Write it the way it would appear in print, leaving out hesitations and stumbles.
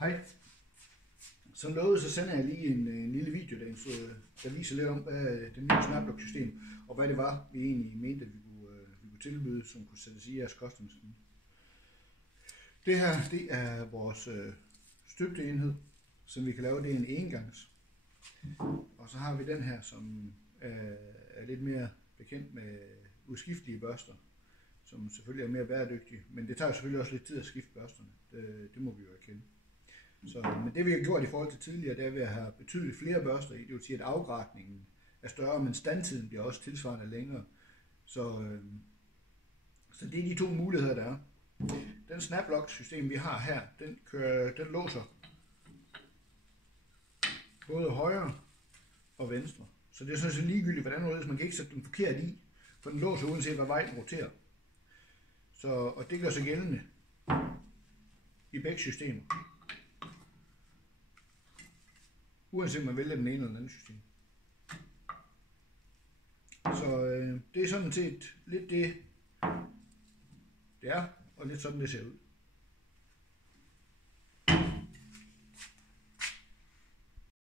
Hej. Som lovet, så sender jeg lige en lille video, der viser lidt om, hvad det nye snaplock-system, og hvad det var, vi egentlig mente, at vi kunne tilbyde, som kunne sættes i jeres custom-maskine. Det her, det er vores støbte enhed, som vi kan lave. Det er en engangs. Og så har vi den her, som er lidt mere bekendt med udskiftelige børster, som selvfølgelig er mere bæredygtige, men det tager selvfølgelig også lidt tid at skifte børsterne. Det må vi jo erkende. Men det vi har gjort i forhold til tidligere, det er ved at have betydeligt flere børster i. Det vil sige, at afgratningen er større, men standtiden bliver også tilsvarende længere. Så det er de to muligheder, der er. Den snaplock-system, vi har her, den låser både højre og venstre. Så det er sådan set ligegyldigt, hvordan det er, man kan ikke sætte den forkert i, for den låser uanset hvad vej den roterer. Og det gør sig gældende i begge systemer. Uanset om man vælger den ene eller den anden system. Så det er sådan set lidt det er, og lidt sådan det ser ud.